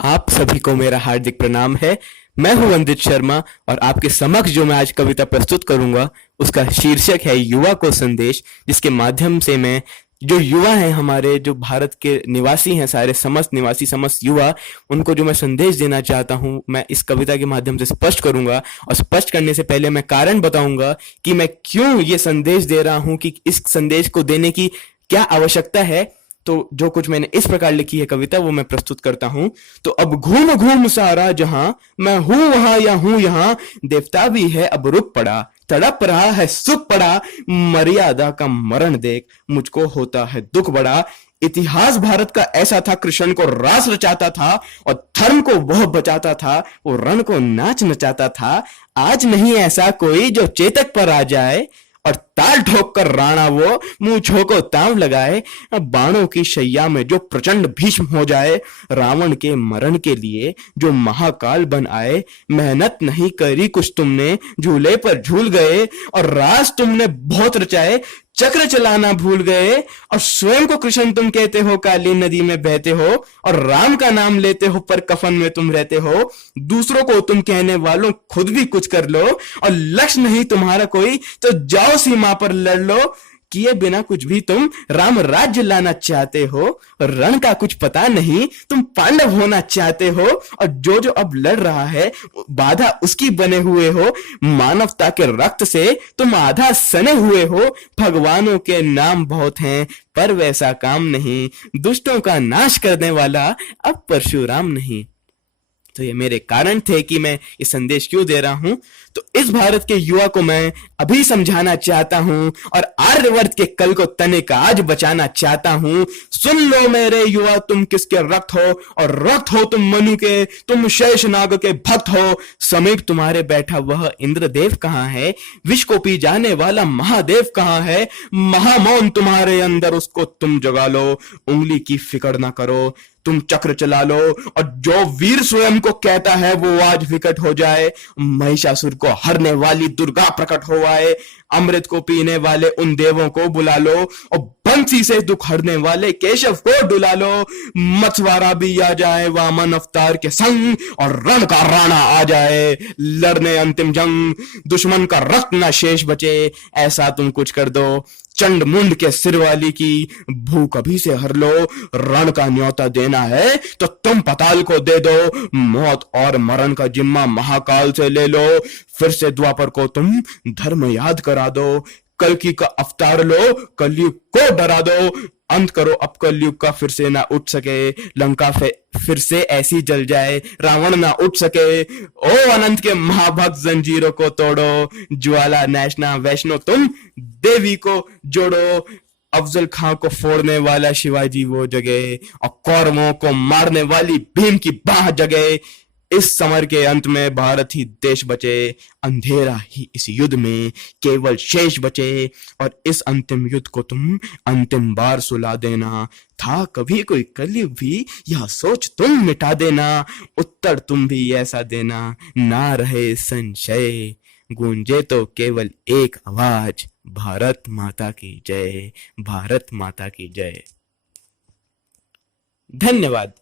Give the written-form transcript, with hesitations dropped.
आप सभी को मेरा हार्दिक प्रणाम है। मैं हूं वंदित शर्मा और आपके समक्ष जो मैं आज कविता प्रस्तुत करूंगा उसका शीर्षक है युवा को संदेश, जिसके माध्यम से मैं जो युवा हैं, हमारे जो भारत के निवासी हैं, सारे समस्त निवासी समस्त युवा, उनको जो मैं संदेश देना चाहता हूं मैं इस कविता के माध्यम से स्पष्ट करूंगा। और स्पष्ट करने से पहले मैं कारण बताऊंगा कि मैं क्यों ये संदेश दे रहा हूं, कि इस संदेश को देने की क्या आवश्यकता है। तो जो कुछ मैंने इस प्रकार लिखी है कविता वो मैं प्रस्तुत करता हूं। तो अब घूम घूम सारा जहां, मैं हूं वहां या हूं यहां, देवता भी है अब रुक पड़ा, तड़प रहा है सुख पड़ा, मर्यादा का मरण देख मुझको होता है दुख बड़ा। इतिहास भारत का ऐसा था, कृष्ण को रास रचाता था और धर्म को वह बचाता था, वो रण को नाच नचाता था। आज नहीं ऐसा कोई जो चेतक पर आ जाए और ताल ठोक कर राणा वो मूंछों को ताव लगाए। बाणों की शैया में जो प्रचंड भीष्म हो जाए, रावण के मरण के लिए जो महाकाल बन आए। मेहनत नहीं करी कुछ तुमने, झूले पर झूल गए और राज तुमने बहुत रचाए, चक्र चलाना भूल गए और स्वयं को कृष्ण तुम कहते हो, काली नदी में बहते हो और राम का नाम लेते हो पर कफन में तुम रहते हो। दूसरों को तुम कहने वालों खुद भी कुछ कर लो, और लक्ष्य नहीं तुम्हारा कोई तो जाओ सीमा पर लड़ लो। किए बिना कुछ भी तुम राम राज्य लाना चाहते हो, रण का कुछ पता नहीं तुम पांडव होना चाहते हो। और जो जो अब लड़ रहा है बाधा उसकी बने हुए हो, मानवता के रक्त से तुम आधा सने हुए हो। भगवानों के नाम बहुत हैं पर वैसा काम नहीं, दुष्टों का नाश करने वाला अब परशुराम नहीं। तो ये मेरे कारण थे कि मैं ये संदेश क्यों दे रहा हूं। तो इस भारत के युवा को मैं अभी समझाना चाहता हूं और आर्यवर्त के कल को तनिक आज बचाना चाहता हूं। सुन लो मेरे युवा, तुम किसके रक्त हो, और रक्त हो तुम मनु के, तुम शेषनाग के भक्त हो। समीप तुम्हारे बैठा वह इंद्रदेव कहां है, विश्व को पी जाने वाला महादेव कहां है। महामौन तुम्हारे अंदर, उसको तुम जगा लो, उंगली की फिक्र ना करो, तुम चक्र चला लो। और जो वीर स्वयं को कहता है वो आज विकट हो जाए, महिषासुर को हरने वाली दुर्गा प्रकट हो आए। अमृत को पीने वाले उन देवों को बुला लो और बंसी से दुख हरने वाले केशव को डुला लो। मछुआरा भी आ जाए वामन अवतार के संग और रण का राणा आ जाए लड़ने अंतिम जंग। दुश्मन का रक्त ना शेष बचे, ऐसा तुम कुछ कर दो। चंड मुंड के सिर वाली की भूख अभी से हर लो, रण का न्योता देना है तो तुम पताल को दे दो। मौत और मरण का जिम्मा महाकाल से ले लो, फिर से द्वापर को तुम धर्म याद करा दो। कल्कि का अवतार लो, कलयुग को डरा दो। अंत करो अब कलयुग का, फिर से ना उठ सके लंका फिर से ऐसी जल जाए, रावण ना उठ सके। ओ अनंत के महाभक्त जंजीरों को तोड़ो, ज्वाला नाशना वैष्णो तुम देवी को जोड़ो। अफजल खां को फोड़ने वाला शिवाजी वो जगे और कौरवों को मारने वाली भीम की बाह जगे। इस समर के अंत में भारत ही देश बचे, अंधेरा ही इस युद्ध में केवल शेष बचे। और इस अंतिम युद्ध को तुम अंतिम बार सुला देना। था कभी कोई कलयुग भी, यह सोच तुम मिटा देना। उत्तर तुम भी ऐसा देना, ना रहे संशय, गूंजे तो केवल एक आवाज, भारत माता की जय, भारत माता की जय। धन्यवाद।